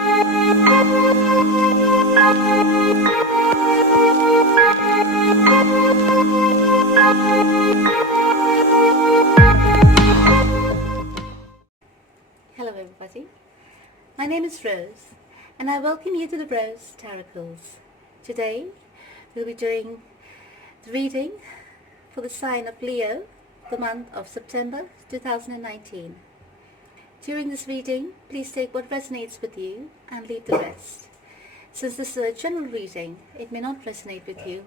Hello everybody, my name is Rose and I welcome you to the Rose Tarocles. Today we'll be doing the reading for the sign of Leo, the month of September 2019. During this reading, please take what resonates with you and leave the rest. Since this is a general reading, it may not resonate with you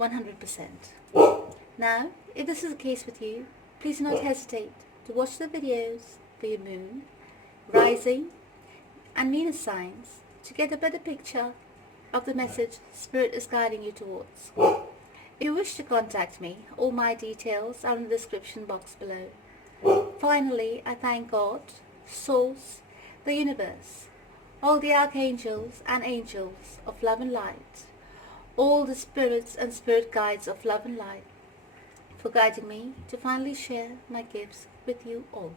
100%. Now, if this is the case with you, please do not hesitate to watch the videos for your moon, rising and Venus signs to get a better picture of the message Spirit is guiding you towards. If you wish to contact me, all my details are in the description box below. Finally, I thank God, Source, the universe, all the archangels and angels of love and light, all the spirits and spirit guides of love and light, for guiding me to finally share my gifts with you all.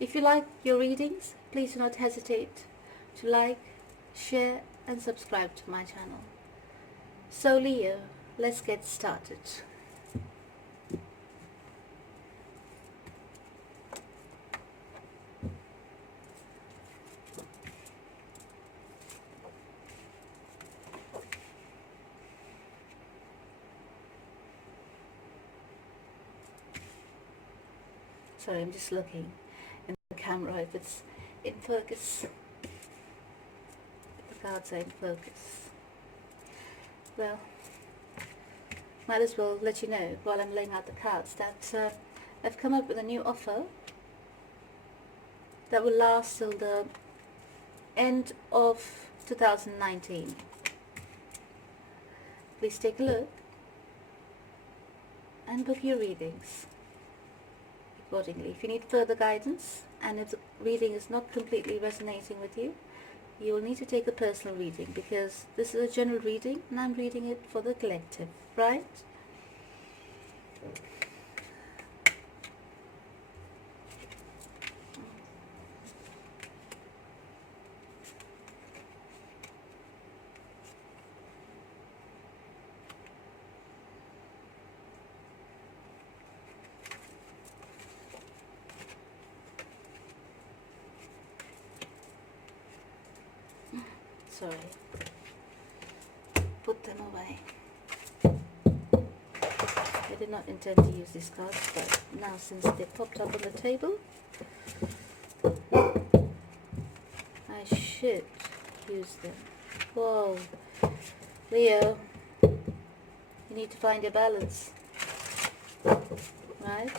If you like your readings, please do not hesitate to like, share and subscribe to my channel. So Leo, let's get started. Sorry, I'm just looking in the camera if it's in focus. The cards are in focus. Well, might as well let you know while I'm laying out the cards that I've come up with a new offer that will last till the end of 2019. Please take a look and book your readings accordingly. If you need further guidance and if the reading is not completely resonating with you, you will need to take a personal reading, because this is a general reading and I'm reading it for the collective, right? Sorry, put them away. I did not intend to use these cards, but now since they popped up on the table, I should use them. Whoa, Leo, you need to find your balance, right?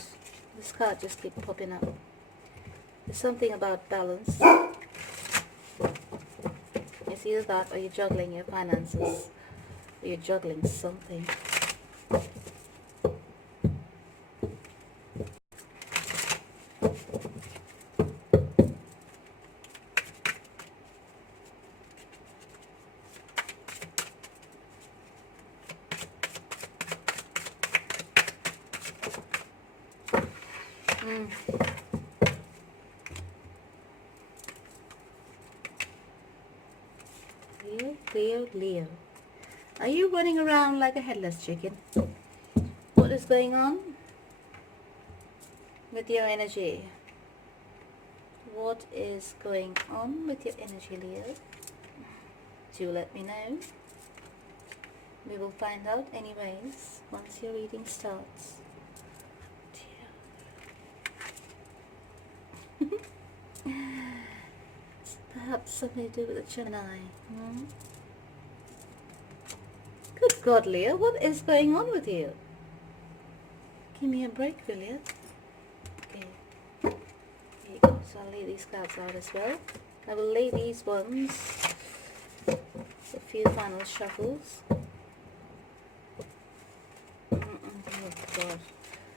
This card just keeps popping up. There's something about balance. It's either that or you're juggling your finances, or you're juggling something. Leo, are you running around like a headless chicken? What is going on with your energy? What is going on with your energy, Leo? Do let me know. We will find out anyways once your reading starts. It's perhaps something to do with the Gemini. Good God, Leo, what is going on with you? Give me a break, will you? Okay. Here you go. So I'll lay these cards out as well. I will lay these ones a few final shuffles. Oh God.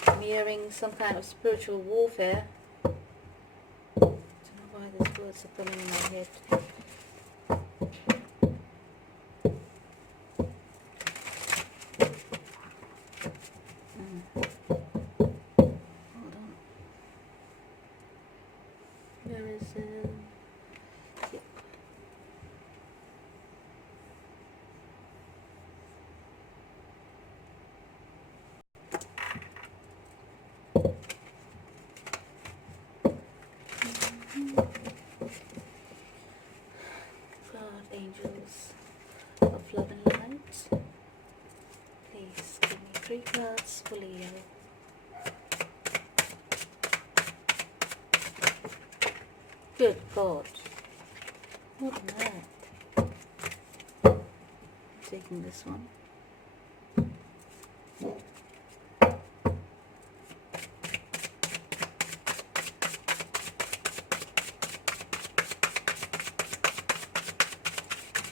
I'm hearing some kind of spiritual warfare. I don't know why these words are coming in my head. angels of love and light, please give me 3 cards for Leo. Good God. What on earth? I'm taking this one.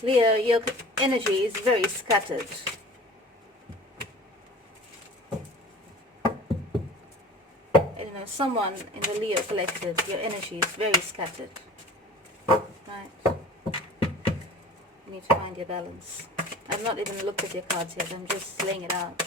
Leo, your energy is very scattered. You know, someone in the Leo collective, your energy is very scattered. Right? You need to find your balance. I've not even looked at your cards yet, I'm just laying it out.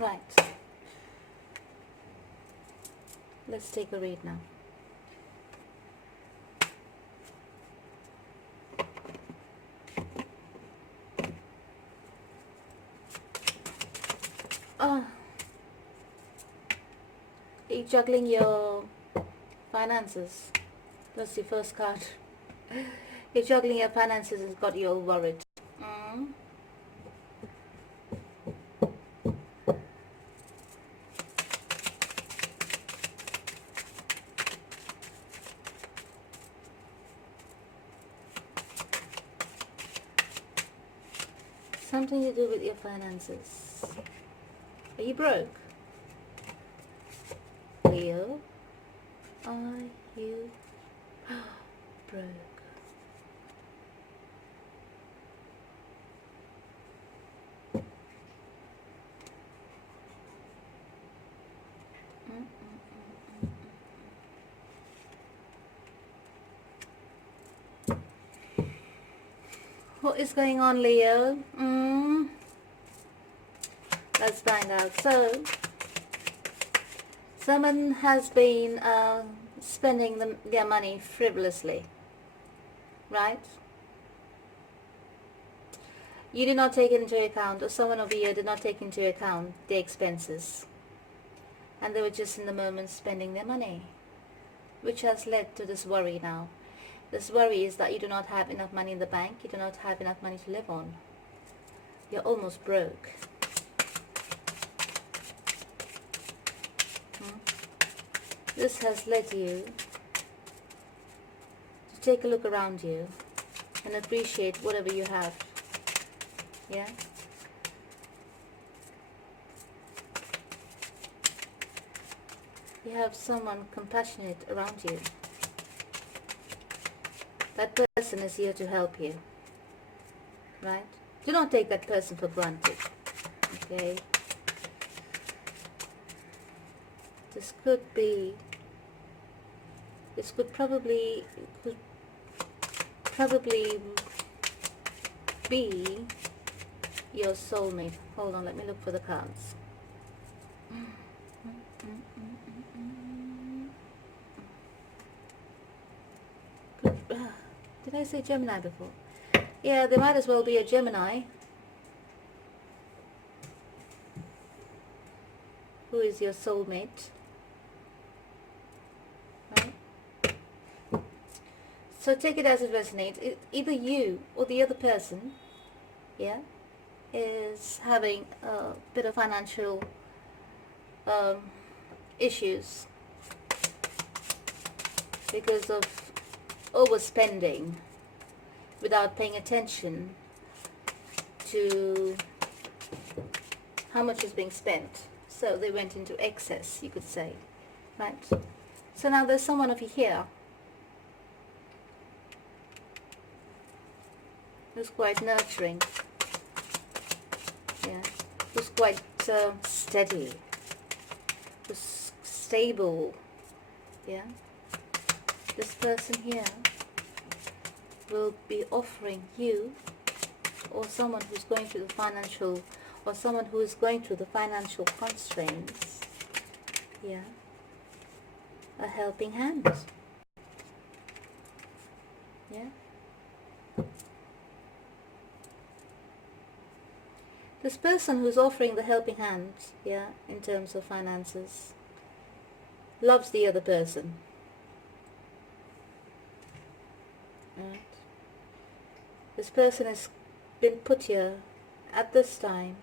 Right. Let's take a read now. Are you juggling your finances? That's the first card. You're juggling your finances and got you all worried. Something to do with your finances. Are you broke? Leo, are you broke? What is going on, Leo? Let's find out. So, someone has been spending their money frivolously, right? You did not take into account, or someone over here did not take into account the expenses. And they were just in the moment spending their money, which has led to this worry now. This worry is that you do not have enough money in the bank, you do not have enough money to live on. You're almost broke. This has led you to take a look around you and appreciate whatever you have. Yeah? You have someone compassionate around you. That person is here to help you. Right? Do not take that person for granted. Okay? This could probably be your soulmate. Hold on, let me look for the cards. Did I say Gemini before? Yeah, there might as well be a Gemini. Who is your soulmate? Right? So take it as it resonates. Either you or the other person, yeah, is having a bit of financial issues because of overspending without paying attention to how much is being spent. So they went into excess, you could say, right? So now there's someone over here who's quite nurturing, yeah, who's quite steady, who's stable, yeah. This person here will be offering you, or someone who's going through the financial, or someone who is going through the financial constraints, yeah, a helping hand. Yeah. This person who's offering the helping hand, yeah, in terms of finances, loves the other person. Right? This person has been put here at this time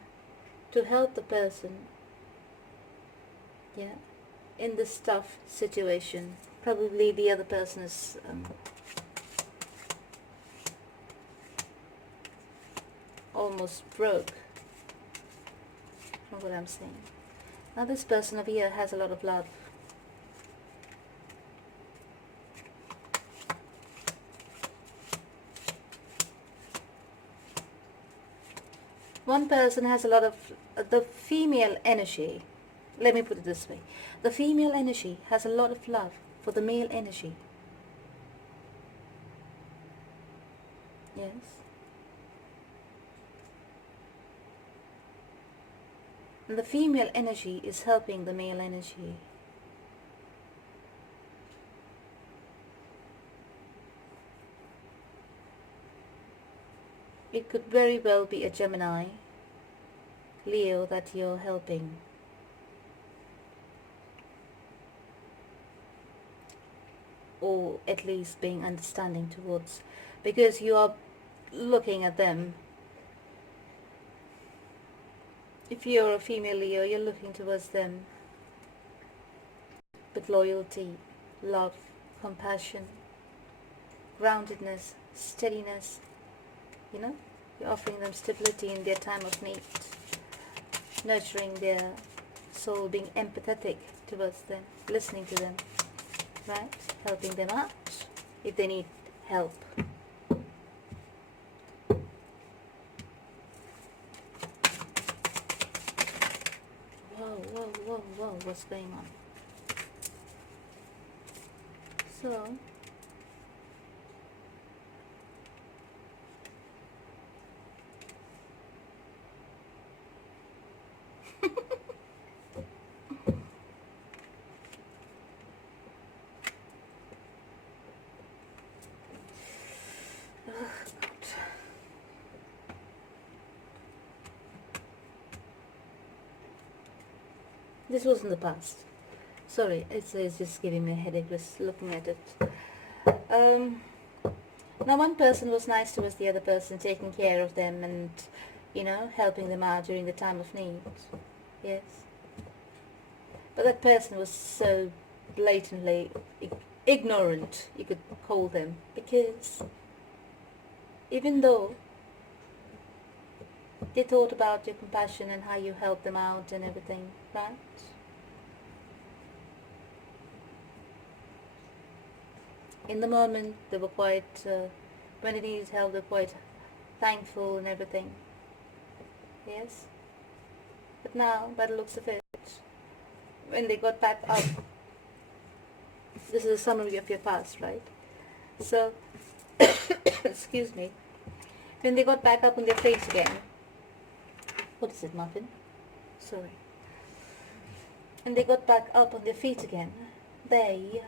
to help the person, yeah, in this tough situation. Probably the other person is almost broke, from what I'm saying. Now this person over here has a lot of love. One person has a lot of the female energy. Let me put it this way. The female energy has a lot of love for the male energy. Yes. And the female energy is helping the male energy. It could very well be a Gemini, Leo that you're helping. Or at least being understanding towards, because you are looking at them. If you're a female Leo, you're looking towards them with loyalty, love, compassion, groundedness, steadiness. You know, you're offering them stability in their time of need, nurturing their soul, being empathetic towards them, listening to them, right? Helping them out if they need help. Whoa, what's going on? So, this was in the past. Sorry, it's just giving me a headache just looking at it. Now one person was nice towards the other person, taking care of them and, you know, helping them out during the time of need. Yes. But that person was so blatantly ignorant, you could call them, because even though they thought about your compassion and how you helped them out and everything, right? In the moment, they were quite, when they needed help, they were quite thankful and everything. Yes? But now, by the looks of it, when they got back up, this is a summary of your past, right? So, excuse me. When they got back up on their feet again, what is it, Muffin? Sorry. When they got back up on their feet again, they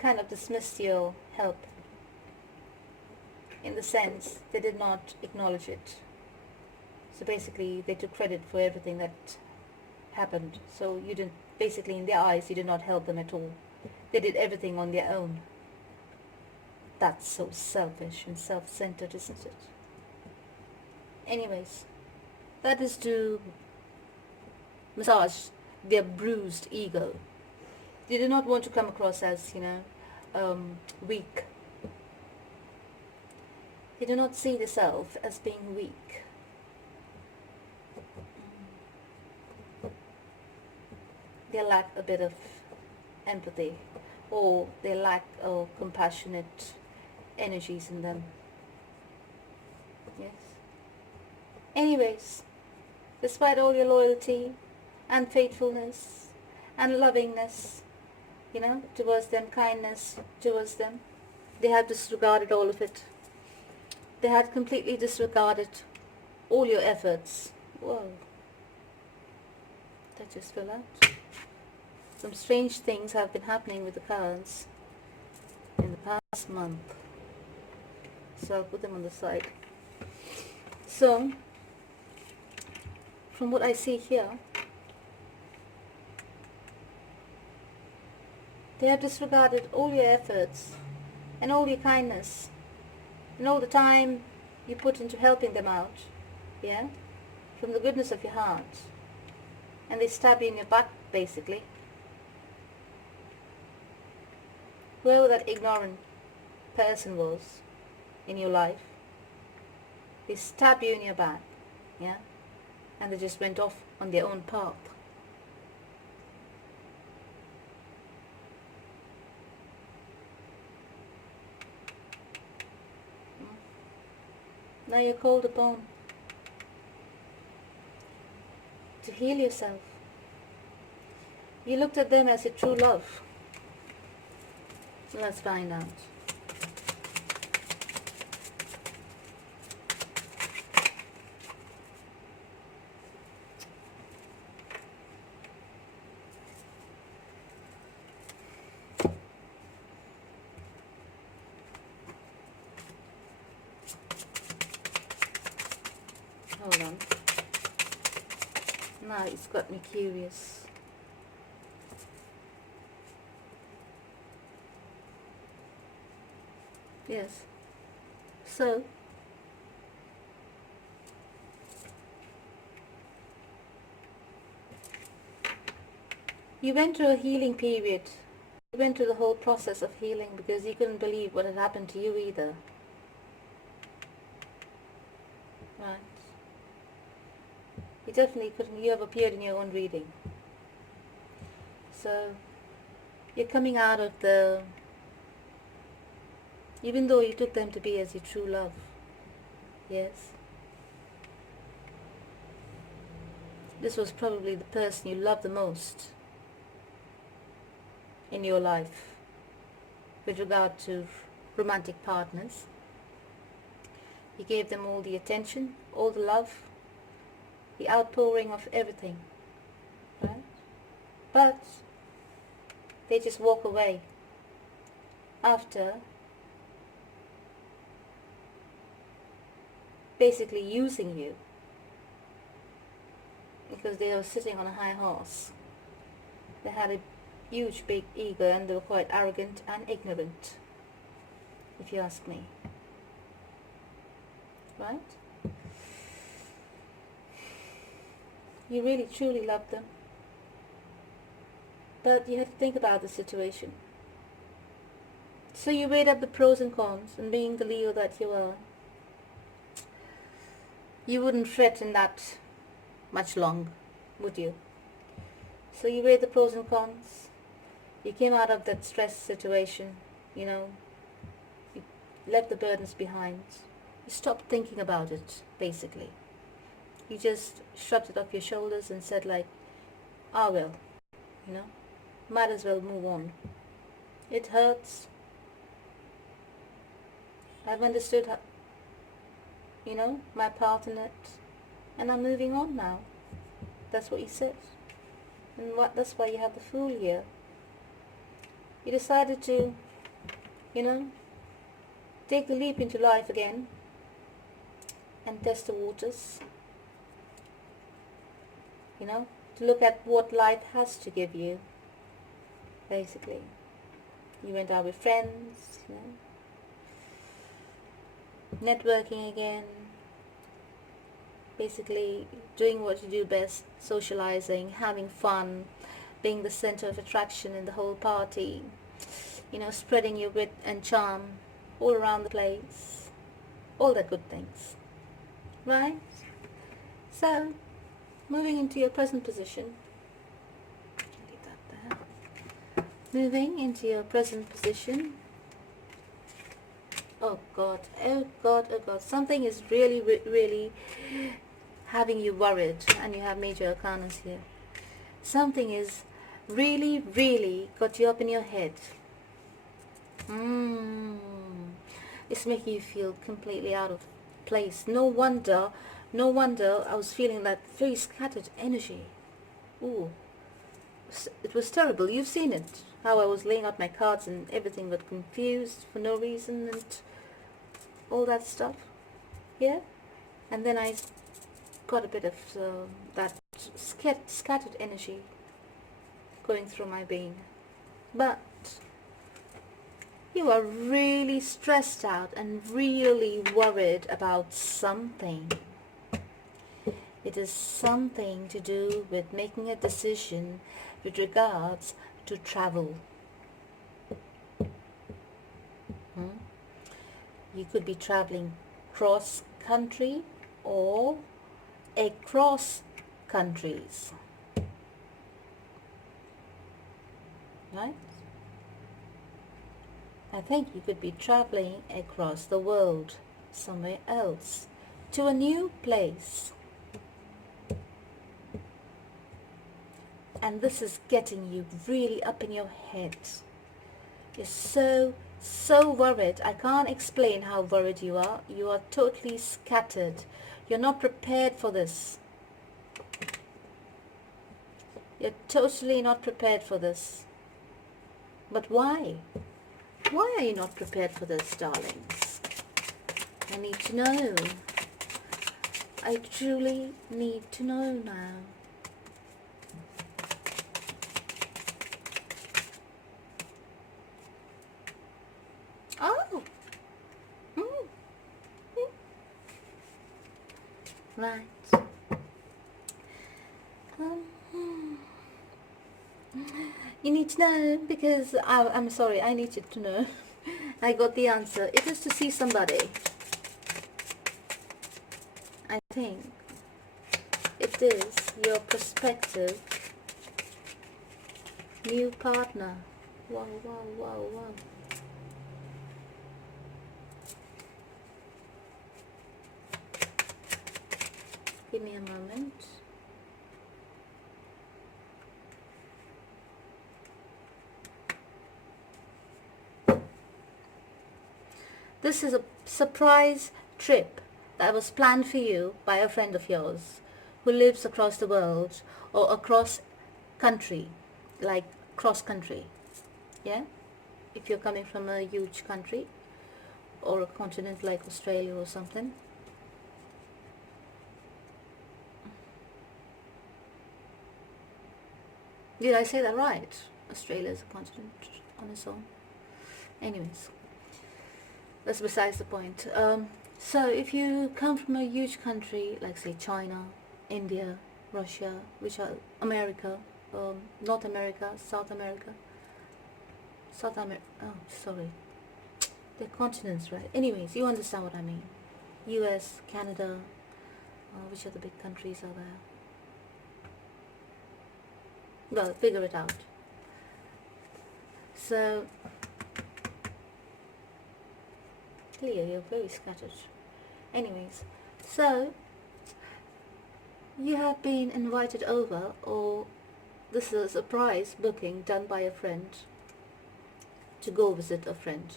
kind of dismissed your help, in the sense they did not acknowledge it. So basically they took credit for everything that happened. So you didn't, basically in their eyes, you did not help them at all. They did everything on their own. That's so selfish and self-centered, isn't it? Anyways, that is to massage their bruised ego. They do not want to come across as, you know, weak. They do not see the self as being weak. They lack a bit of empathy, or they lack compassionate energies in them. Yes. Anyways, despite all your loyalty and faithfulness and lovingness, you know, towards them, kindness towards them, they had disregarded all of it. They had completely disregarded all your efforts. Whoa. That just fell out. Some strange things have been happening with the cards in the past month. So I'll put them on the side. So, from what I see here, they have disregarded all your efforts and all your kindness and all the time you put into helping them out, yeah, from the goodness of your heart, and they stab you in your back, basically. Whoever that ignorant person was in your life, they stab you in your back, yeah, and they just went off on their own path. Now you're called upon to heal yourself. You looked at them as a true love. Let's find out. Hold on. Now it's got me curious. Yes. So, you went through a healing period. You went through the whole process of healing because you couldn't believe what had happened to you either. Right. You definitely couldn't. You have appeared in your own reading. So, you're coming out of the... Even though you took them to be as your true love. Yes. This was probably the person you loved the most in your life with regard to romantic partners. You gave them all the attention, all the love, the outpouring of everything, right? But they just walk away after basically using you because they were sitting on a high horse. They had a huge big ego and they were quite arrogant and ignorant, if you ask me. Right? You really truly loved them, but you had to think about the situation. So you weighed up the pros and cons, and being the Leo that you are, you wouldn't fret in that much long, would you? So you weighed the pros and cons. You came out of that stress situation, you know, you left the burdens behind. You stopped thinking about it, basically. You just shrugged it off your shoulders and said like, ah well, you know, might as well move on. It hurts. I've understood how, you know, my part in it, and I'm moving on now. That's what you said. And that's why you have the Fool here. You decided to, you know, take the leap into life again and test the waters. You know, to look at what life has to give you, basically. You went out with friends, you know, networking again, basically doing what you do best, socializing, having fun, being the center of attraction in the whole party, you know, spreading your wit and charm all around the place, all the good things, right? So, moving into your present position, leave that there. Moving into your present position. Oh God, oh God, oh God, something is really, really having you worried, and you have major arcanas here. Something is really, really got you up in your head. It's making you feel completely out of place. No wonder I was feeling that very scattered energy. Ooh, it was terrible. You've seen it, how I was laying out my cards and everything got confused for no reason and all that stuff. Yeah, and then I got a bit of that scattered energy going through my being. But you are really stressed out and really worried about something. It is something to do with making a decision with regards to travel. You could be traveling cross country or across countries. Right? I think you could be traveling across the world, somewhere else, to a new place. And this is getting you really up in your head. You're so worried. I can't explain how worried you are. You are totally scattered. You're not prepared for this. You're totally not prepared for this. But why? Why are you not prepared for this, darlings? I need to know. I truly need to know now. Oh! Right. You need to know because I'm sorry, I need you to know. I got the answer. It is to see somebody. I think it is your prospective new partner. Wow, wow, wow, wow. Give me a moment. This is a surprise trip that was planned for you by a friend of yours who lives across the world or across country, like cross country. Yeah? If you're coming from a huge country or a continent like Australia or something. Did I say that right? Australia is a continent on its own. Anyways, that's besides the point. So if you come from a huge country like say China, India, Russia, which are America, North America, South America, oh sorry, they're continents, right? Anyways, you understand what I mean. US, Canada, which other big countries are there? Well, figure it out. So clear, you're very scattered. Anyways, so you have been invited over, or this is a surprise booking done by a friend to go visit a friend,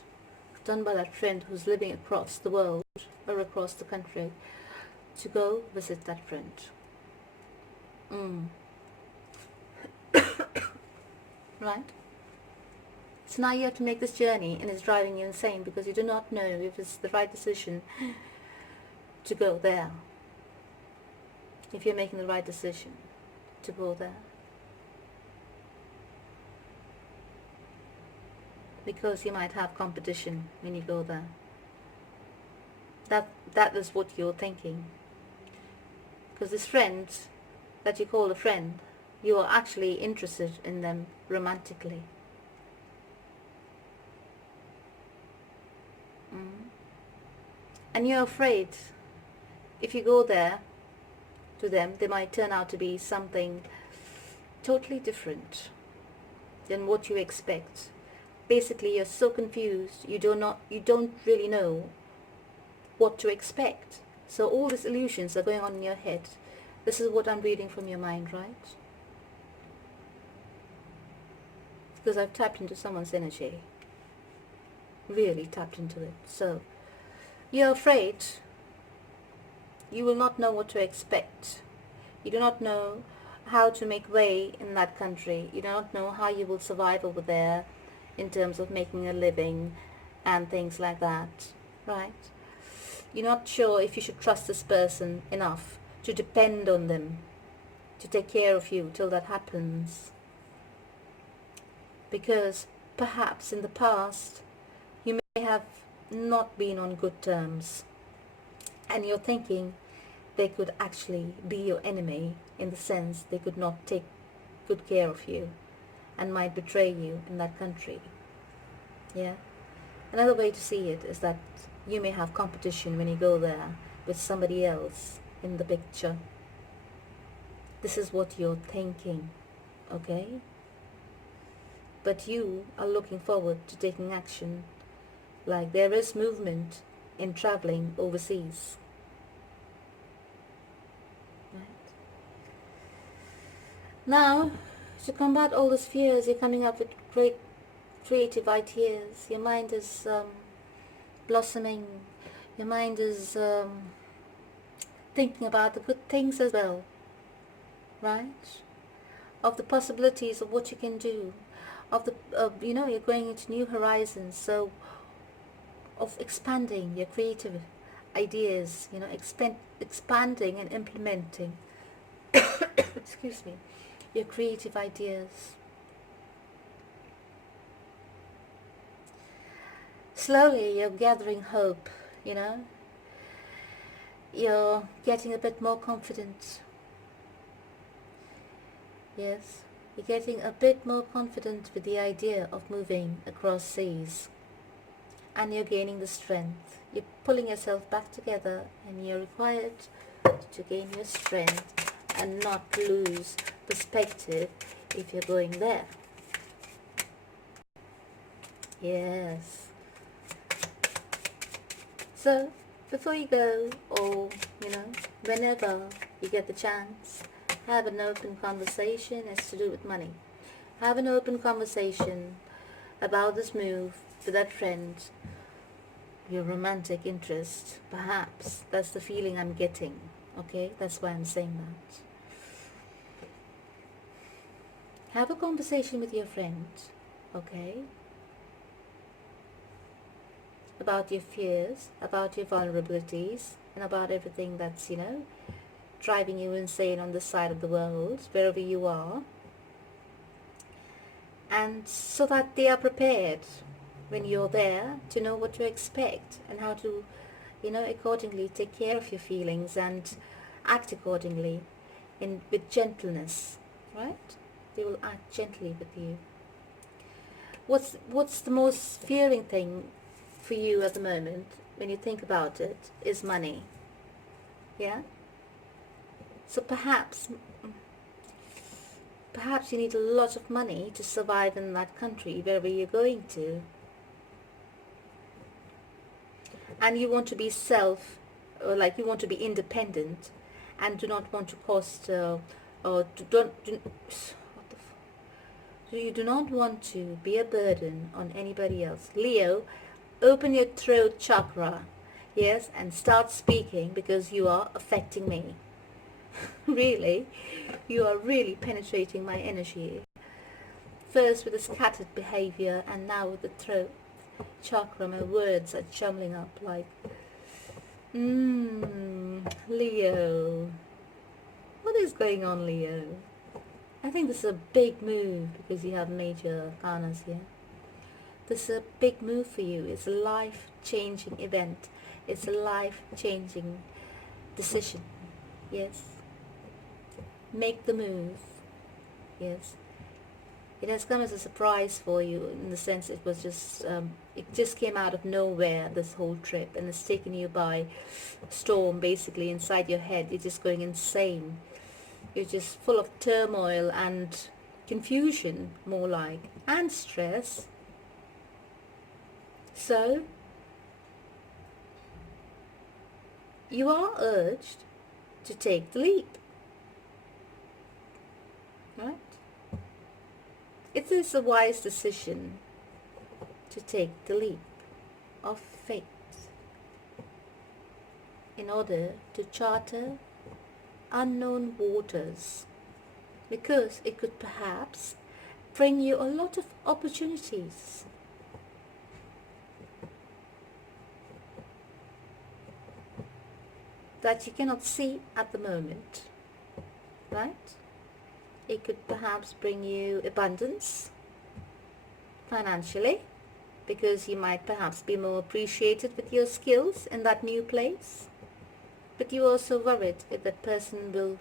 done by that friend who's living across the world or across the country, to go visit that friend. Right? So now you have to make this journey, and it's driving you insane because you do not know if it's the right decision to go there. If you're making the right decision to go there. Because you might have competition when you go there. That is what you're thinking. Because this friend that you call a friend, you are actually interested in them romantically. And you're afraid if you go there to them, they might turn out to be something totally different than what you expect. Basically, you're so confused, you don't really know what to expect. So all these illusions are going on in your head. This is what I'm reading from your mind, right? Because I've tapped into someone's energy. Really tapped into it. So you're afraid you will not know what to expect. You do not know how to make way in that country. You do not know how you will survive over there in terms of making a living and things like that, right? You're not sure if you should trust this person enough to depend on them to take care of you till that happens. Because perhaps in the past you may have not been on good terms, and you're thinking they could actually be your enemy, in the sense they could not take good care of you and might betray you in that country. Yeah. Another way to see it is that you may have competition when you go there with somebody else in the picture. This is what you're thinking, okay? But you are looking forward to taking action. Like there is movement in traveling overseas. Right? Now, to combat all those fears, you're coming up with great creative ideas. Your mind is blossoming. Your mind is thinking about the good things as well, right? Of the possibilities of what you can do, of the you're going into new horizons. So of expanding your creative ideas, expanding and implementing excuse me, your creative ideas. Slowly you're gathering hope, you're getting a bit more confident. Yes, you're getting a bit more confident with the idea of moving across seas, and you're gaining the strength. You're pulling yourself back together, and you're required to gain your strength and not lose perspective if you're going there. Yes. So before you go, or whenever you get the chance, have an open conversation. It's to do with money. Have an open conversation about this move with that friend, your romantic interest. Perhaps that's the feeling I'm getting. Okay, that's why I'm saying that. Have a conversation with your friend, okay, about your fears, about your vulnerabilities, and about everything that's, driving you insane on this side of the world, wherever you are. And so that they are prepared when you're there to know what to expect and how to, accordingly take care of your feelings and act accordingly with gentleness, right? They will act gently with you. What's the most fearing thing for you at the moment, when you think about it, is money. Yeah? So perhaps you need a lot of money to survive in that country, wherever you're going to. And you want to be you want to be independent, and do not want to cost, you do not want to be a burden on anybody else. Leo, open your throat chakra, yes, and start speaking, because you are affecting me. Really, you are really penetrating my energy. First with the scattered behavior, and now with the throat chakra. My words are jumbling up like, Leo. What is going on, Leo? I think this is a big move, because you have major arcanas here. This is a big move for you. It's a life-changing event. It's a life-changing decision. Yes. Make the move. Yes. It has come as a surprise for you, in the sense it was just, it just came out of nowhere, this whole trip, and it's taken you by storm, basically, inside your head. You're just going insane. You're just full of turmoil and confusion, more like, and stress. So, you are urged to take the leap. Right? It is a wise decision to take the leap of faith in order to charter unknown waters because it could perhaps bring you a lot of opportunities. That you cannot see at the moment, right? It could perhaps bring you abundance financially, because you might perhaps be more appreciated with your skills in that new place. But you're also worried if that person will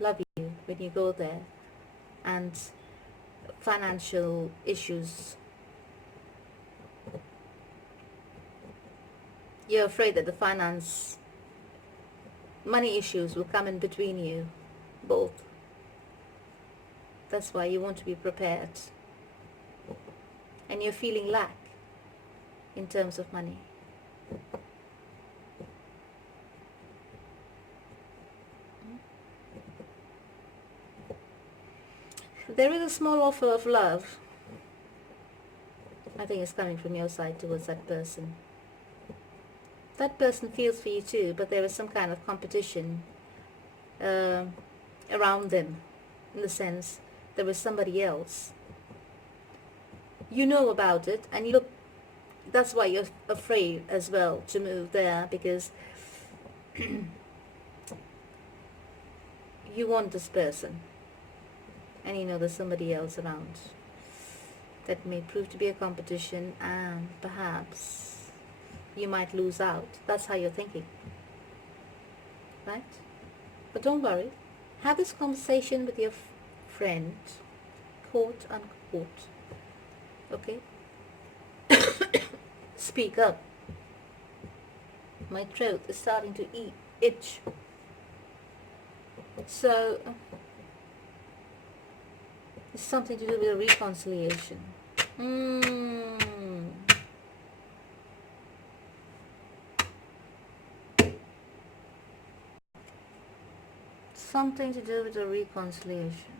love you when you go there, and financial issues. You're afraid that the money issues will come in between you both. That's why you want to be prepared. And you're feeling lack in terms of money. There is a small offer of love. I think it's coming from your side towards that person. That person feels for you too, but there is some kind of competition around them, in the sense there is somebody else. You know about it, and that's why you're afraid as well to move there, because you want this person, and you know there's somebody else around that may prove to be a competition, and perhaps you might lose out. That's how you're thinking, right? But don't worry. Have this conversation with your friend, quote unquote. Okay? Speak up. My throat is starting to itch. So, it's something to do with a reconciliation. Something to do with a reconciliation.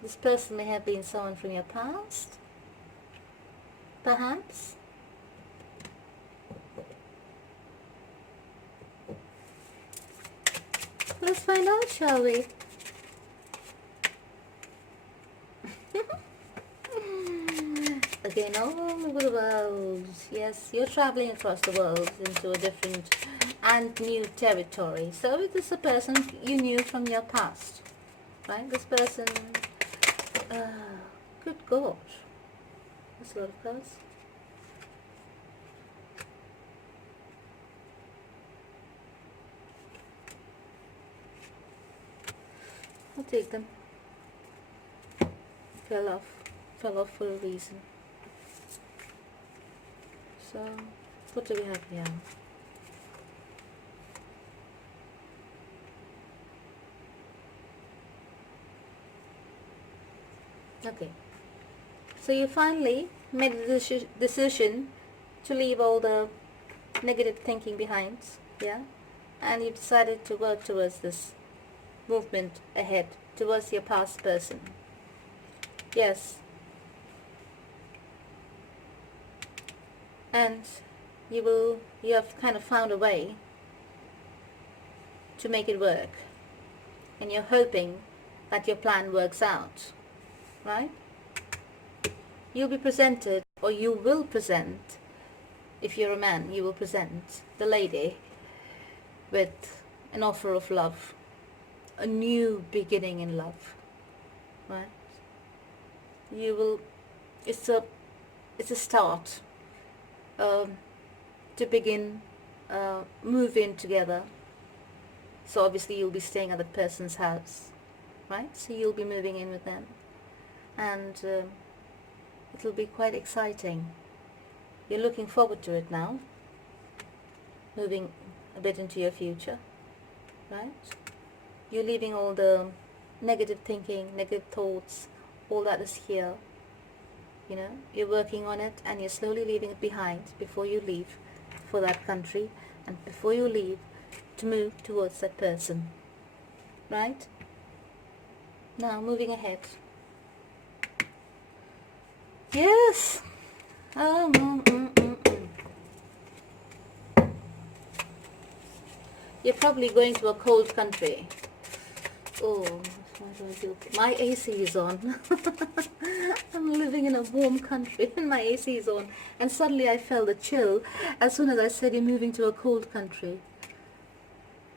This person may have been someone from your past, perhaps. Let's find out, shall we? Again, all over the world. Yes, you're traveling across the world into a different and new territory. So this is a person you knew from your past, right? This person, good God, that's a lot of cards. I'll take them. Fell off for a reason. So, what do we have here? Okay. So you finally made the decision to leave all the negative thinking behind, yeah? And you decided to work towards this movement ahead, towards your past person. Yes. And you have kind of found a way to make it work, and you're hoping that your plan works out, right? You'll be presented, or you will present, if you're a man, you will present the lady with an offer of love, a new beginning in love, right? It's a start to begin move in together. So obviously you'll be staying at that person's house, right? So you'll be moving in with them, and it'll be quite exciting. You're looking forward to it now, moving a bit into your future, right? You're leaving all the negative thinking, negative thoughts, all that is here. You know, you're working on it, and you're slowly leaving it behind before you leave for that country, and before you leave to move towards that person, right? Now, moving ahead. Yes. You're probably going to a cold country. Oh, what do I do? My AC is on. I'm living in a warm country and my AC is on. And suddenly I felt a chill as soon as I said you're moving to a cold country.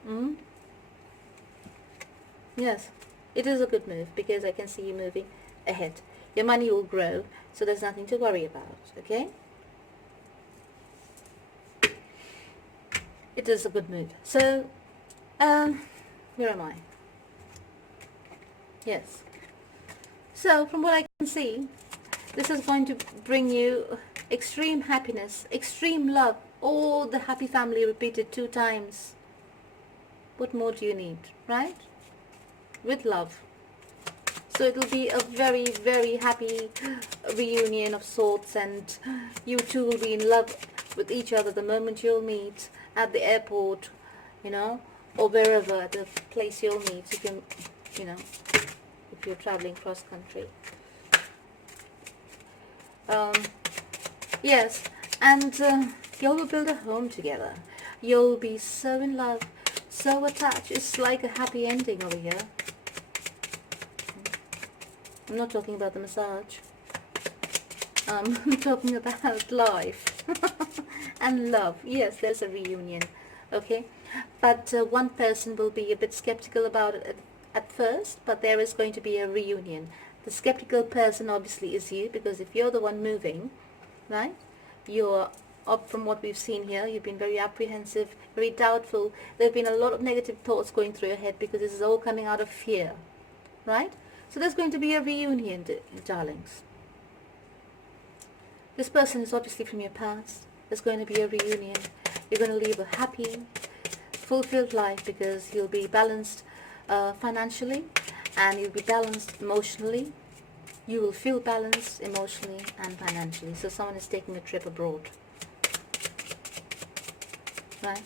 Mm? Yes, it is a good move because I can see you moving ahead. Your money will grow, so there's nothing to worry about, okay? It is a good move. So, where am I? Yes. So, from what I can see, this is going to bring you extreme happiness, extreme love, all the happy family repeated 2 times. What more do you need, right? With love. So it will be a very, very happy reunion of sorts, and you two will be in love with each other the moment you'll meet at the airport, you know, or wherever, at the place you'll meet. You can, you know, if you're traveling cross country. Yes, and you will build a home together. You'll be so in love, so attached. It's like a happy ending over here. I'm not talking about the massage. I'm talking about life and love. Yes, there's a reunion, okay? But one person will be a bit skeptical about it at first, but there is going to be a reunion. The skeptical person obviously is you, because if you're the one moving, right, you're up from what we've seen here. You've been very apprehensive, very doubtful. There have been a lot of negative thoughts going through your head because this is all coming out of fear, right? So there's going to be a reunion, darlings. This person is obviously from your past. There's going to be a reunion. You're going to live a happy, fulfilled life because you'll be balanced financially, and you'll be balanced emotionally. You will feel balanced emotionally and financially. So someone is taking a trip abroad, right?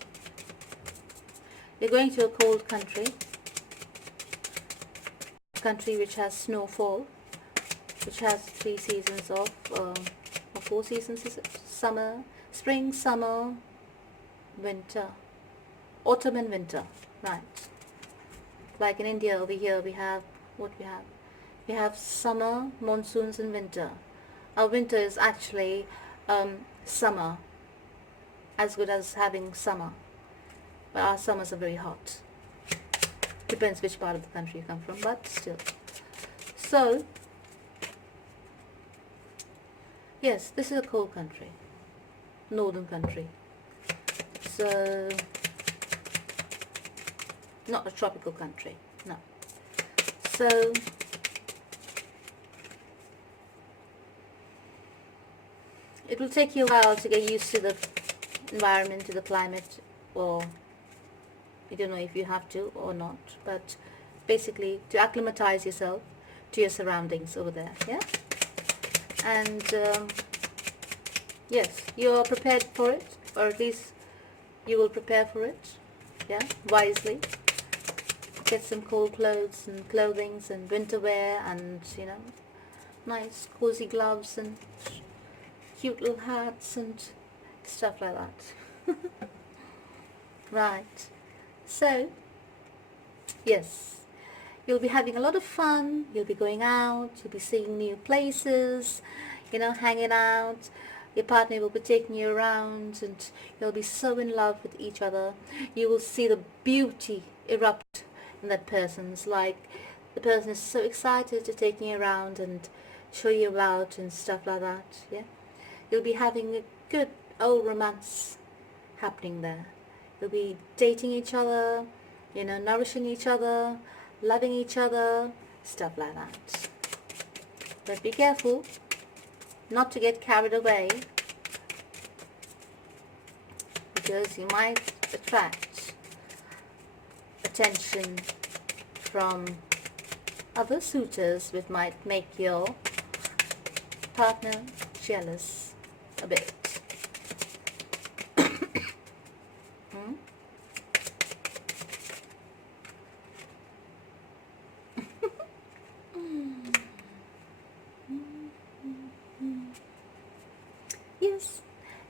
You're going to a cold country which has snowfall, which has 3 seasons of, or 4 seasons, is it? Summer, spring, summer, winter, autumn and winter, right? Like in India over here we have, what we have? We have summer, monsoons and winter. Our winter is actually summer, as good as having summer, but our summers are very hot. Depends which part of the country you come from, but still. So, yes, this is a cold country, northern country. So, not a tropical country, no. So, it will take you a while to get used to the environment, to the climate, or I don't know if you have to or not, but basically to acclimatize yourself to your surroundings over there, yeah? And yes, you're prepared for it, or at least you will prepare for it, yeah, wisely. Get some cold clothes and clothings and winter wear and, you know, nice cozy gloves and cute little hats and stuff like that. Right. So, yes, you'll be having a lot of fun. You'll be going out. You'll be seeing new places, you know, hanging out. Your partner will be taking you around, and you'll be so in love with each other. You will see the beauty erupt in that person's, like the person is so excited to take you around and show you about and stuff like that, yeah? You'll be having a good old romance happening there. You'll be dating each other, you know, nourishing each other, loving each other, stuff like that. But be careful not to get carried away, because you might attract attention from other suitors, which might make your partner jealous a bit. Yes,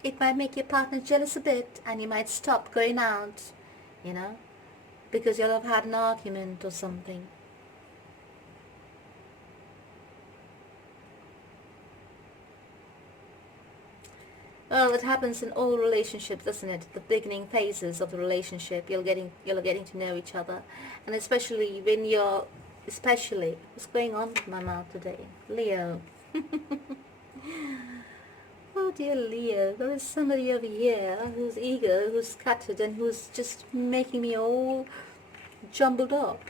it might make your partner jealous a bit, and you might stop going out, you know, because you'll have had an argument or something. Well, it happens in all relationships, doesn't it? The beginning phases of the relationship, you're getting to know each other, and especially when you're, especially, what's going on with my mouth today? Leo. Oh dear Leo, there is somebody over here who's eager, who's scattered, and who's just making me all jumbled up.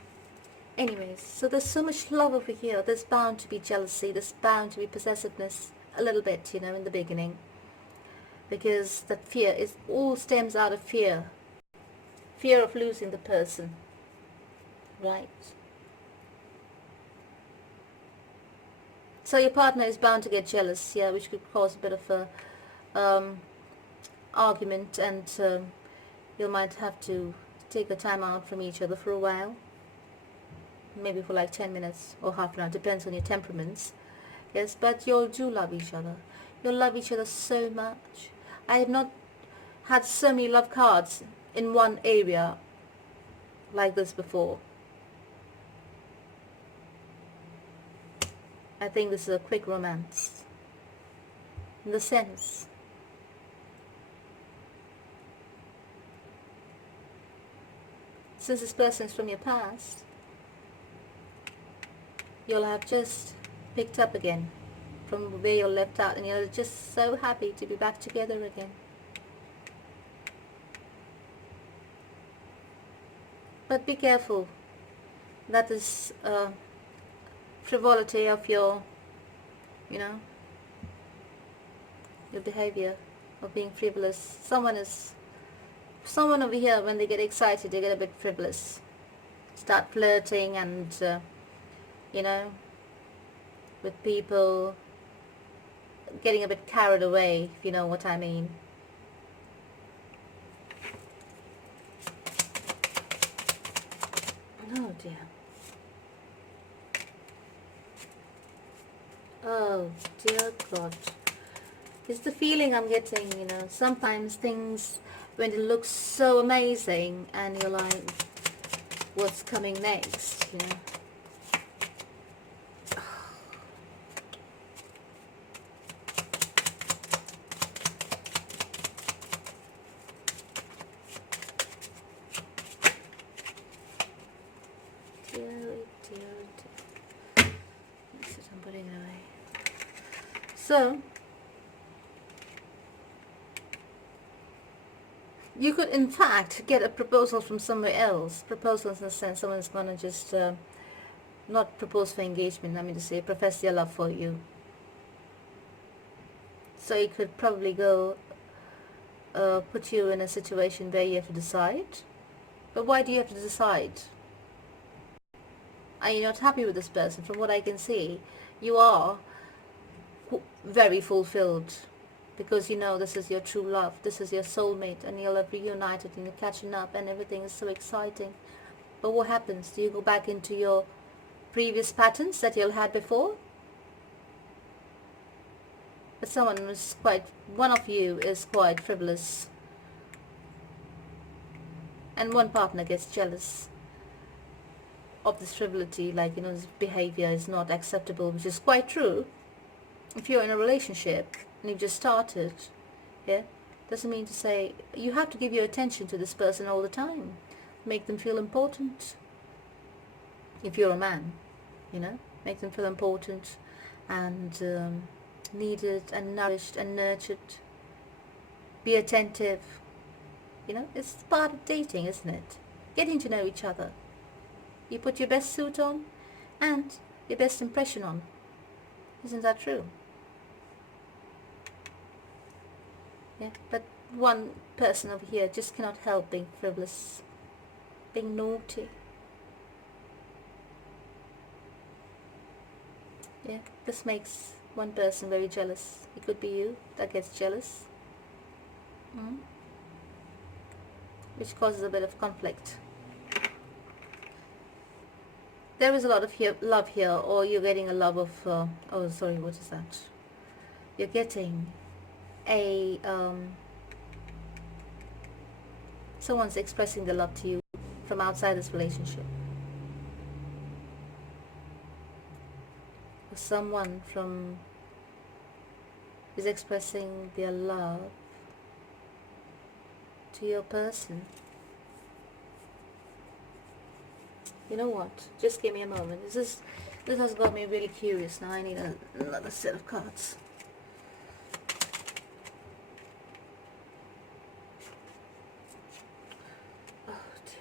Anyways, so there's so much love over here. There's bound to be jealousy. There's bound to be possessiveness a little bit, you know, in the beginning. Because that fear is all stems out of fear. Fear of losing the person. Right. So your partner is bound to get jealous, yeah, which could cause a bit of a argument, and you might have to take a time out from each other for a while. Maybe for like 10 minutes or half an hour, depends on your temperaments. Yes, but you do love each other. You'll love each other so much. I have not had so many love cards in one area like this before. I think this is a quick romance. In the sense, since this person is from your past, you'll have just picked up again from where you left out, and you're just so happy to be back together again. But be careful. That is frivolity of your, you know, your behavior of being frivolous. Someone over here, when they get excited, they get a bit frivolous, start flirting and you know, with people, getting a bit carried away, if you know what I mean. Oh dear. Oh dear God. It's the feeling I'm getting, you know. Sometimes things, when it looks so amazing and you're like, what's coming next, you know. I'm putting it away. So you could in fact get a proposal from somewhere else. Proposals in the sense someone's going to just not propose for engagement, I mean to say profess their love for you. So it could probably go put you in a situation where you have to decide. But why do you have to decide? Are you not happy with this person? From what I can see, you are very fulfilled, because you know this is your true love, this is your soulmate, and you'll have reunited and you're catching up and everything is so exciting. But what happens? Do you go back into your previous patterns that you had before? But one of you is quite frivolous, and one partner gets jealous of this frivolity, like, you know, this behavior is not acceptable, which is quite true. If you're in a relationship and you've just started, yeah, doesn't mean to say you have to give your attention to this person all the time, make them feel important. If you're a man, you know, make them feel important and needed and nourished and nurtured. Be attentive, you know, it's part of dating, isn't it? Getting to know each other. You put your best suit on and your best impression on. Isn't that true? Yeah, but one person over here just cannot help being frivolous, being naughty. Yeah, this makes one person very jealous. It could be you that gets jealous, which causes a bit of conflict. There is a lot of love here, or you're getting a love of, oh sorry, what is that? You're getting a Someone's expressing their love to you from outside this relationship. Or someone from is expressing their love to your person. You know what? Just give me a moment. This has got me really curious now. I need another set of cards. Oh dear.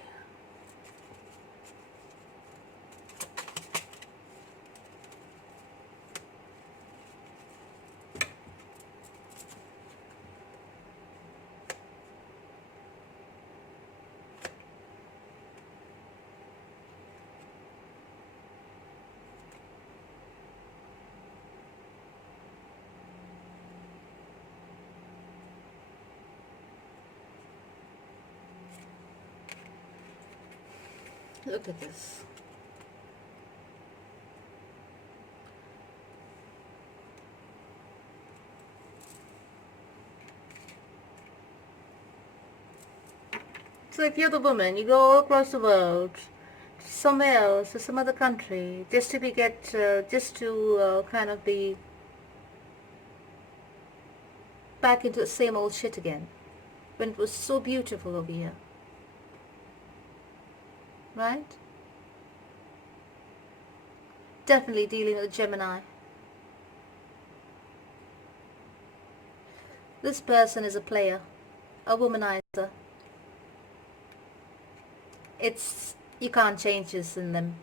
Look at this. So if you're the woman, you go all across the world, somewhere else, to some other country, just to kind of be back into the same old shit again, when it was so beautiful over here. Right? Definitely dealing with a Gemini. This person is a player, a womanizer. You can't change this in them.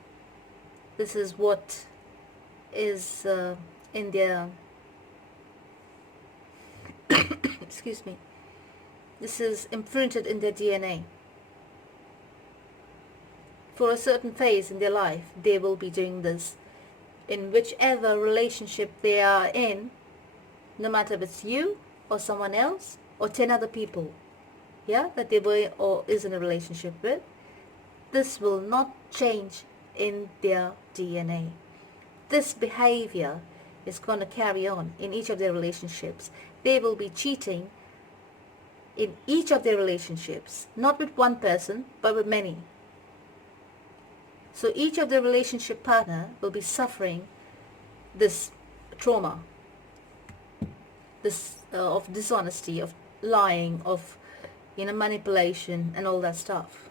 This is what is in their excuse me. This is imprinted in their DNA. For a certain phase in their life, they will be doing this. In whichever relationship they are in, no matter if it's you or someone else or 10 other people, yeah, that they were or is in a relationship with, this will not change in their DNA. This behavior is going to carry on in each of their relationships. They will be cheating in each of their relationships, not with one person, but with many. So each of their relationship partner will be suffering this trauma, this of dishonesty, of lying, of manipulation and all that stuff.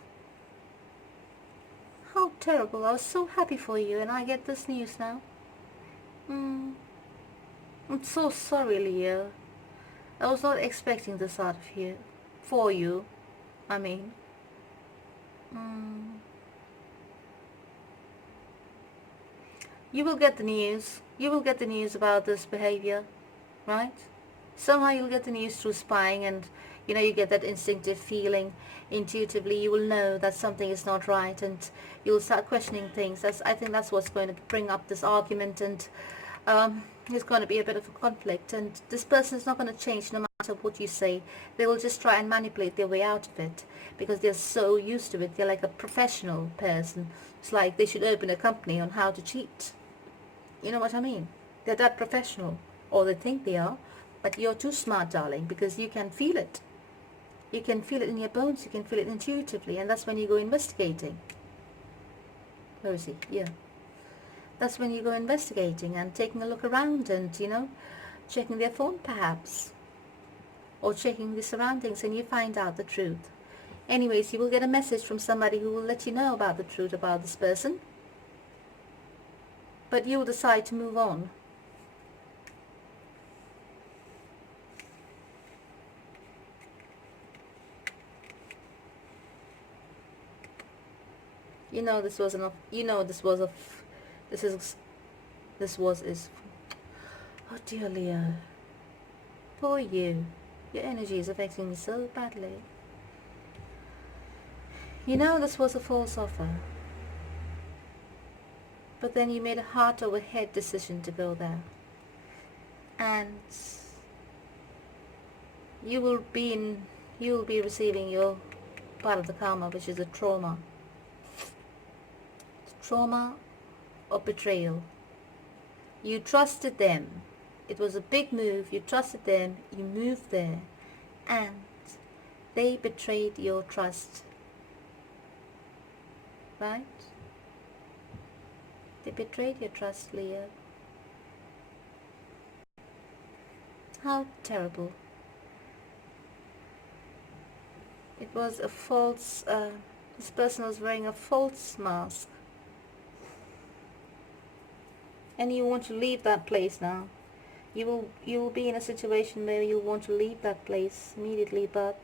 How terrible. I was so happy for you and I get this news now. I'm so sorry, Leo. I was not expecting this out of you. For you, I mean. You will get the news. You will get the news about this behavior, right? Somehow you'll get the news through spying, and you get that instinctive feeling. Intuitively you will know that something is not right, and you'll start questioning things. I think that's what's going to bring up this argument, and there's going to be a bit of a conflict, and this person is not going to change no matter what you say. They will just try and manipulate their way out of it because they're so used to it. They're like a professional person. It's like they should open a company on how to cheat. You know what I mean? They're that professional, or they think they are, but you're too smart, darling, because you can feel it. You can feel it in your bones, you can feel it intuitively, and that's when you go investigating. Where is he? Yeah. That's when you go investigating and taking a look around and, checking their phone perhaps, or checking the surroundings, and you find out the truth. Anyways, you will get a message from somebody who will let you know about the truth about this person, but you'll decide to move on. This was enough. Oh dear, Leo. Poor you. Your energy is affecting me so badly. This was a false offer. But then you made a heart over head decision to go there. And you will be receiving your part of the karma, which is a trauma. Trauma or betrayal. You trusted them. It was a big move. You trusted them. You moved there. And They betrayed your trust, right? They betrayed your trust, Leo. How terrible. It was a false, this person was wearing a false mask. And you want to leave that place now. You will be in a situation where you want to leave that place immediately, but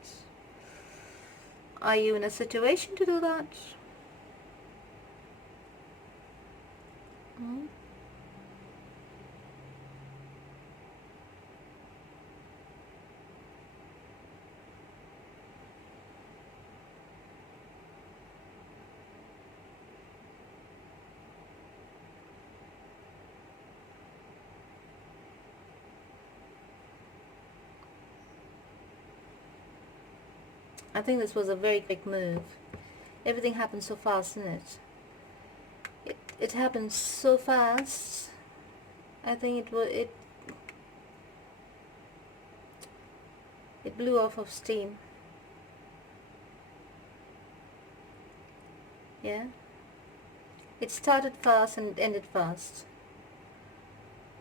are you in a situation to do that? Hmm? I think this was a very quick move. Everything happened so fast, didn't it? It happened so fast. I think it blew off of steam. Yeah. It started fast and it ended fast.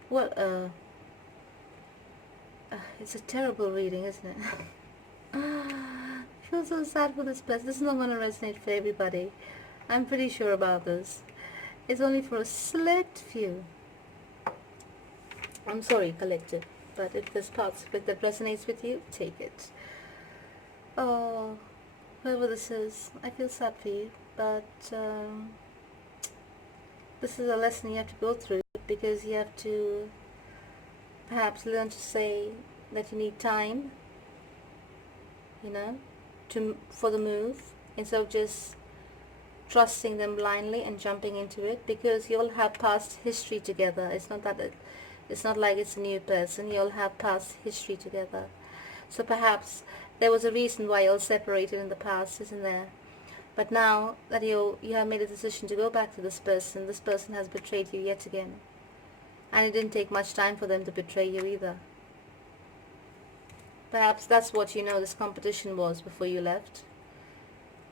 Well, it's a terrible reading, isn't it? I feel so sad for this person. This is not going to resonate for everybody. I'm pretty sure about this. It's only for a select few. I'm sorry, collective. But if there's parts of it that resonates with you, take it. Oh, whoever this is, I feel sad for you. But this is a lesson you have to go through, because you have to perhaps learn to say that you need time, for the move, instead of just trusting them blindly and jumping into it, because you all have past history together. It's not like it's a new person. You all have past history together. So perhaps there was a reason why you all separated in the past, isn't there? But now that you have made a decision to go back to this person has betrayed you yet again. And it didn't take much time for them to betray you either. Perhaps that's what this competition was before you left.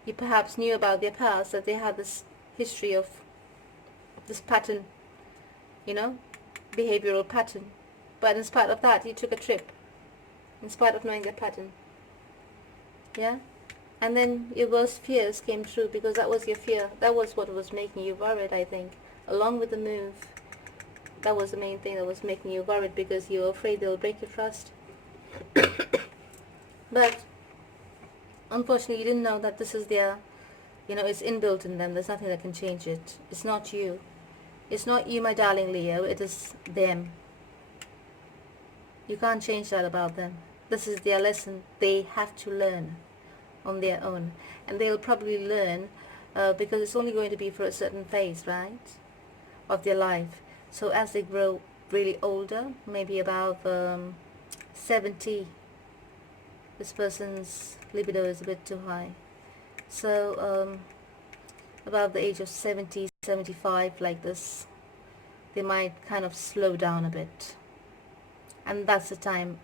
You perhaps knew about their past, that they had this history of this pattern, behavioral pattern. But in spite of that, you took a trip, in spite of knowing their pattern. Yeah? And then your worst fears came true, because that was your fear. That was what was making you worried, I think. Along with the move, that was the main thing that was making you worried, because you were afraid they'll break your trust. But unfortunately, you didn't know that this is their, it's inbuilt in them. There's nothing that can change it. It's not you. It's not you, my darling Leo. It is them. You can't change that about them. This is their lesson. They have to learn on their own. And they'll probably learn because it's only going to be for a certain phase, right, of their life. So as they grow really older, maybe about 70, this person's libido is a bit too high. So about the age of 70, 75, like this, they might kind of slow down a bit. And that's the time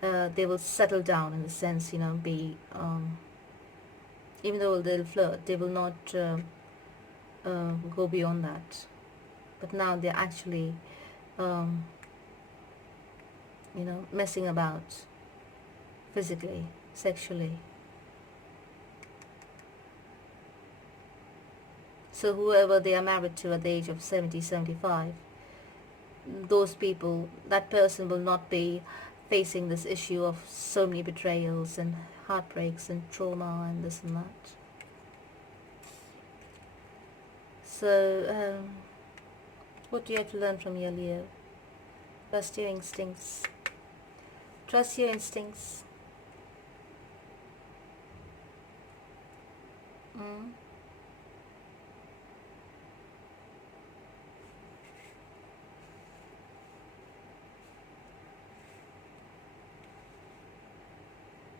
they will settle down, in the sense, be, even though they'll flirt, they will not go beyond that. But now they're actually messing about physically, sexually. So whoever they are married to at the age of 70, 75, those people, that person will not be facing this issue of so many betrayals and heartbreaks and trauma and this and that. So what do you have to learn from your Leo? Trust your instincts. Trust your instincts.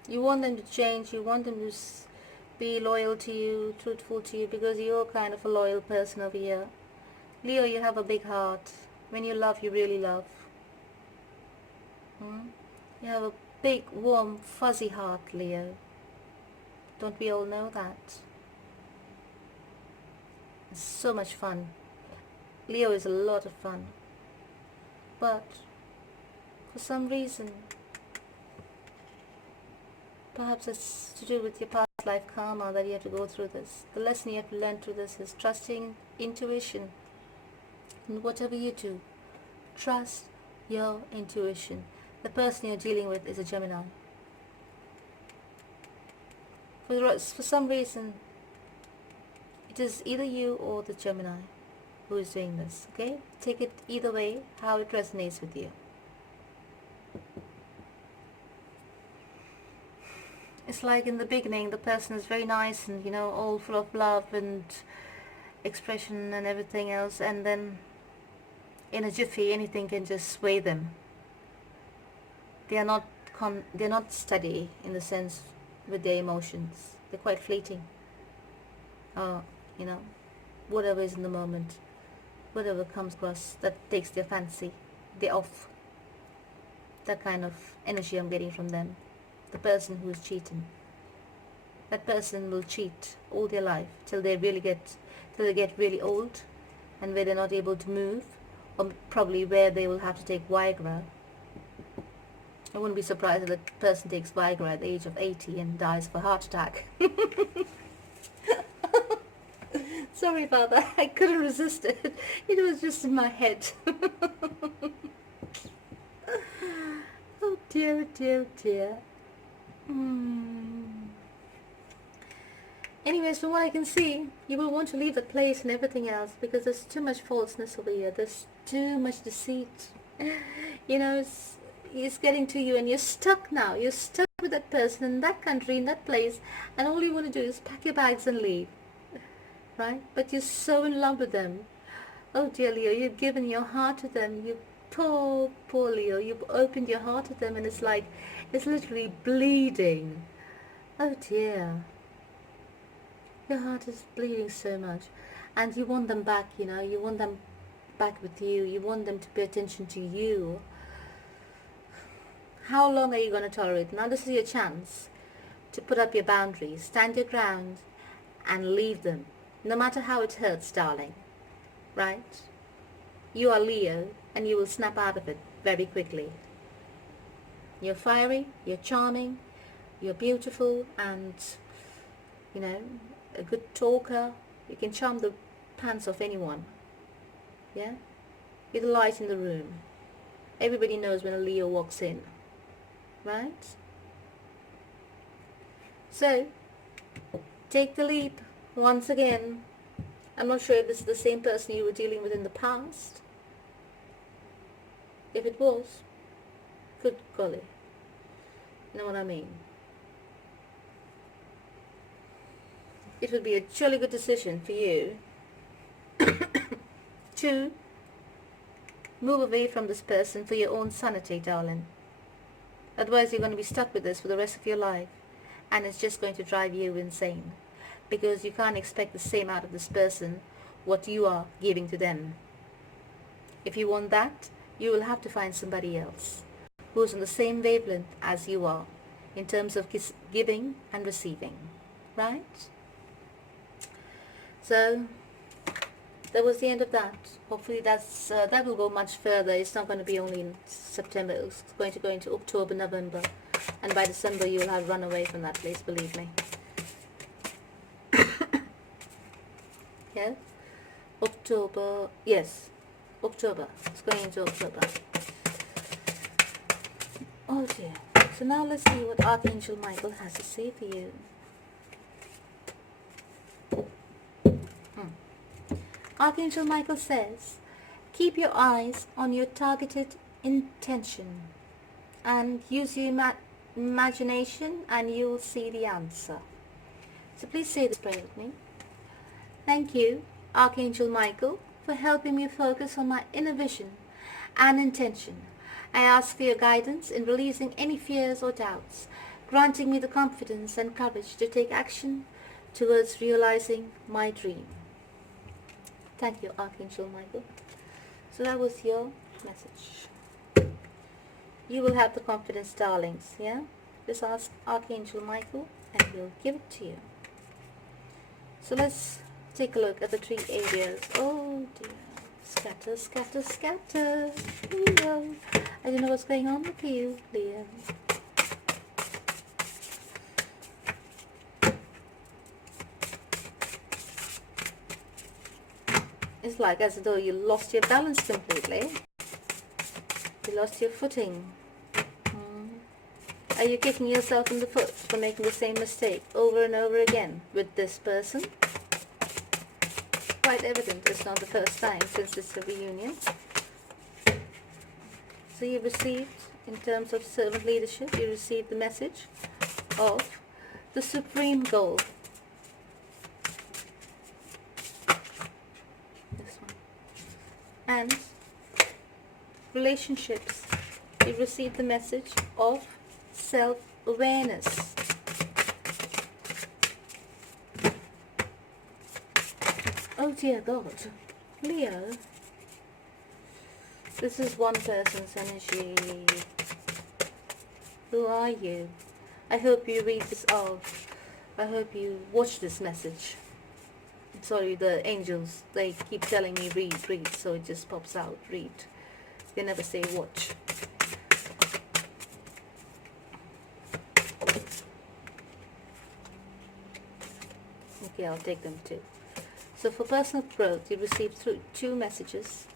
You want them to change. You want them to be loyal to you, truthful to you, because you're kind of a loyal person over here. Leo, you have a big heart. When you love, you really love. You have a big, warm, fuzzy heart, Leo. Don't we all know that? It's so much fun. Leo is a lot of fun. But for some reason, perhaps it's to do with your past life karma that you have to go through this. The lesson you have to learn through this is trusting intuition. In whatever you do, trust your intuition. The person you're dealing with is a Gemini. For some reason, it is either you or the Gemini who is doing this, okay? Take it either way, how it resonates with you. It's like in the beginning, the person is very nice and, you know, all full of love and expression and everything else, and then in a jiffy, anything can just sway them. They are not steady in the sense with their emotions. They're quite fleeting. You know, whatever is in the moment, whatever comes across that takes their fancy, they're off. That kind of energy I'm getting from them. The person who is cheating, that person will cheat all their life till they get really old, and where they're not able to move, or probably where they will have to take Viagra. I wouldn't be surprised if the person takes Viagra at the age of 80 and dies of a heart attack. Sorry about that. I couldn't resist it. It was just in my head. Oh dear, dear, dear. Anyways, from what I can see, you will want to leave the place and everything else because there's too much falseness over here. There's too much deceit. You know, it's getting to you and you're stuck now. You're stuck with that person in that country, in that place, and all you want to do is pack your bags and leave. Right? But you're so in love with them. Oh dear Leo, you've given your heart to them. You poor, poor Leo. You've opened your heart to them and it's like, it's literally bleeding. Oh dear. Your heart is bleeding so much. And you want them back, you know. You want them back with you. You want them to pay attention to you. How long are you going to tolerate? Now this is your chance to put up your boundaries. Stand your ground and leave them. No matter how it hurts, darling. Right? You are Leo and you will snap out of it very quickly. You're fiery, you're charming, you're beautiful and, you know, a good talker. You can charm the pants off anyone. Yeah? You're the light in the room. Everybody knows when a Leo walks in. Right? So, take the leap once again. I'm not sure if this is the same person you were dealing with in the past. If it was, good golly. You know what I mean? It would be a jolly good decision for you to move away from this person for your own sanity, darling. Otherwise, you're going to be stuck with this for the rest of your life, and it's just going to drive you insane because you can't expect the same out of this person what you are giving to them. If you want that, you will have to find somebody else who's on the same wavelength as you are in terms of giving and receiving, right? So that was the end of that. Hopefully that will go much further. It's not going to be only in September. It's going to go into October, November, and by December you'll have run away from that place, believe me. Yeah? October, yes, October. It's going into October. Oh dear. So now let's see what Archangel Michael has to say for you. Archangel Michael says, keep your eyes on your targeted intention and use your imagination and you'll see the answer. So please say this prayer with me. Thank you, Archangel Michael, for helping me focus on my inner vision and intention. I ask for your guidance in releasing any fears or doubts, granting me the confidence and courage to take action towards realizing my dream. Thank you, Archangel Michael. So that was your message. You will have the confidence, darlings. Yeah? Just ask Archangel Michael and he'll give it to you. So let's take a look at the 3 areas. Oh dear. Scatter, scatter, scatter. Leo. I don't know what's going on with you, Leo. It's like as though you lost your balance completely. You lost your footing. Are you kicking yourself in the foot for making the same mistake over and over again with this person? Quite evident it's not the first time since it's a reunion. So you received, in terms of servant leadership, you received the message of the supreme goal. This one. And relationships, you received the message of self-awareness. Oh dear God, Leo, this is one person's energy. Who are you? I hope you read this out. I hope you watch this message. Sorry, the angels, they keep telling me read, so it just pops out, read. They never say watch. Okay, I'll take them too. So for personal growth, you receive 2 messages.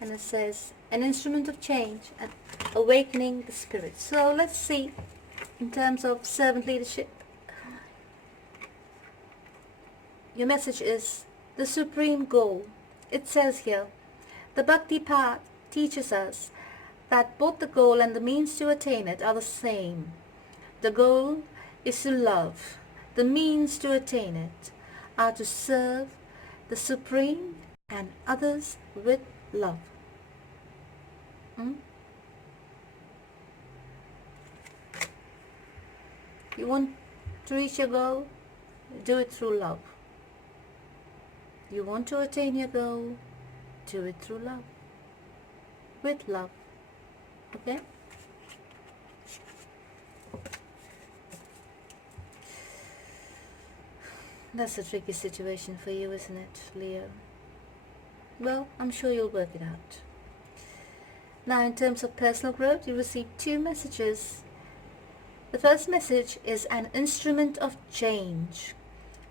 And it says, an instrument of change and awakening the spirit. So let's see, in terms of servant leadership, your message is the supreme goal. It says here, the Bhakti path teaches us that both the goal and the means to attain it are the same. The goal is to love. The means to attain it are to serve the Supreme and others with love. You want to reach your goal? Do it through love. You want to attain your goal? Do it through love. With love. Okay? That's a tricky situation for you, isn't it, Leo? Well, I'm sure you'll work it out. Now, in terms of personal growth, you receive 2 messages. The first message is an instrument of change.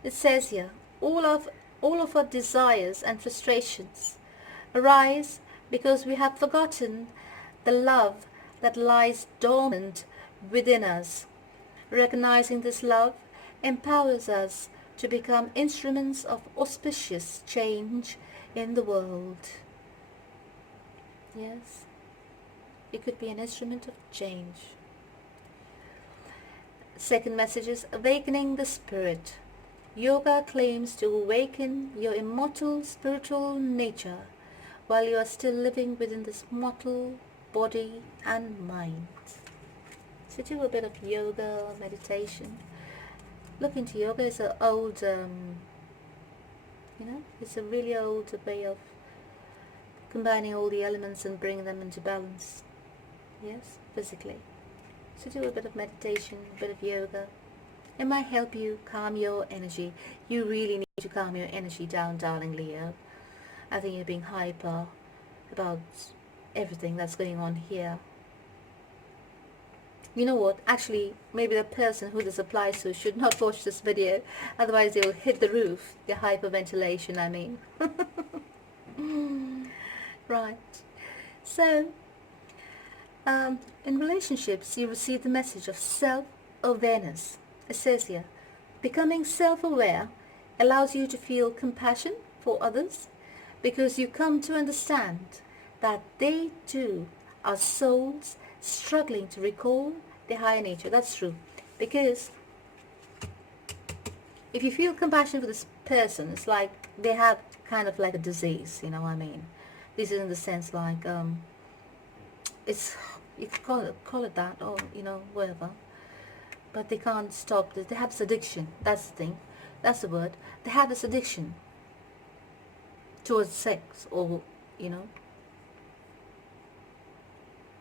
It says here, all of our desires and frustrations arise because we have forgotten the love that lies dormant within us. Recognizing this love empowers us to become instruments of auspicious change in the world. Yes, it could be an instrument of change. Second message is awakening the spirit. Yoga claims to awaken your immortal spiritual nature while you are still living within this mortal body and mind. So do a bit of yoga, meditation. Look into yoga. It's an old, it's a really old way of combining all the elements and bringing them into balance. Yes, physically. So do a bit of meditation, a bit of yoga. It might help you calm your energy. You really need to calm your energy down, darling Leo. I think you're being hyper about everything that's going on here. You know what? Actually, maybe the person who this applies to should not watch this video. Otherwise, they'll hit the roof. The hyperventilation, I mean. Right. So, in relationships, you receive the message of self-awareness. It says here, becoming self-aware allows you to feel compassion for others because you come to understand that they too are souls struggling to recall their higher nature. That's true. Because if you feel compassion for this person, it's like they have kind of like a disease, you know what I mean? This is in the sense like, it's, you could call it that, or, whatever. But they can't stop this. They have this addiction. That's the thing. That's the word. They have this addiction towards sex, or,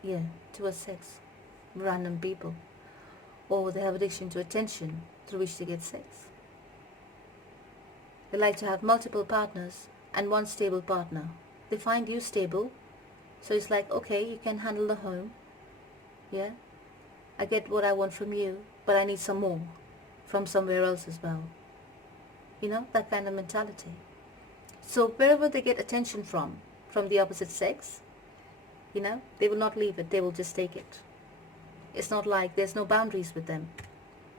yeah, towards sex, random people, or they have addiction to attention through which they get sex. They like to have multiple partners and one stable partner. They find you stable, so it's like, okay, you can handle the home, yeah, I get what I want from you, but I need some more from somewhere else as well. That kind of mentality. So wherever they get attention from the opposite sex, they will not leave it, they will just take it. It's not like there's no boundaries with them.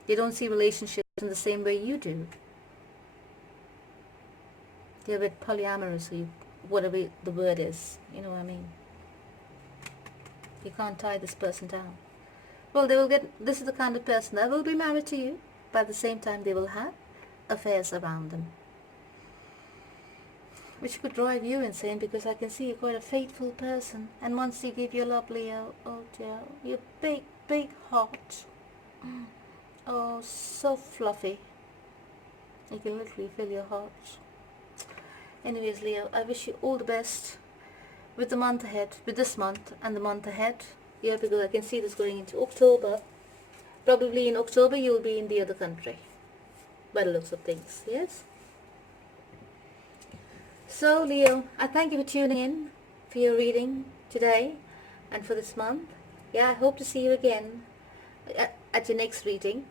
They don't see relationships in the same way you do. They're a bit polyamorous, or whatever the word is, you know what I mean? You can't tie this person down. Well, this is the kind of person that will be married to you, but at the same time they will have affairs around them, which could drive you insane, because I can see you're quite a faithful person, and once you give your love, Leo, oh dear, you're big, big heart. Oh, so fluffy. You can literally feel your heart. Anyways, Leo, I wish you all the best with the month ahead, with this month and the month ahead. Yeah, because I can see this going into October. Probably in October you'll be in the other country, by the looks of things, yes? So, Leo, I thank you for tuning in for your reading today and for this month. Yeah, I hope to see you again at your next reading,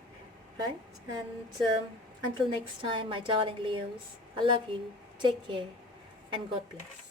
right? And until next time, my darling Leos, I love you. Take care and God bless.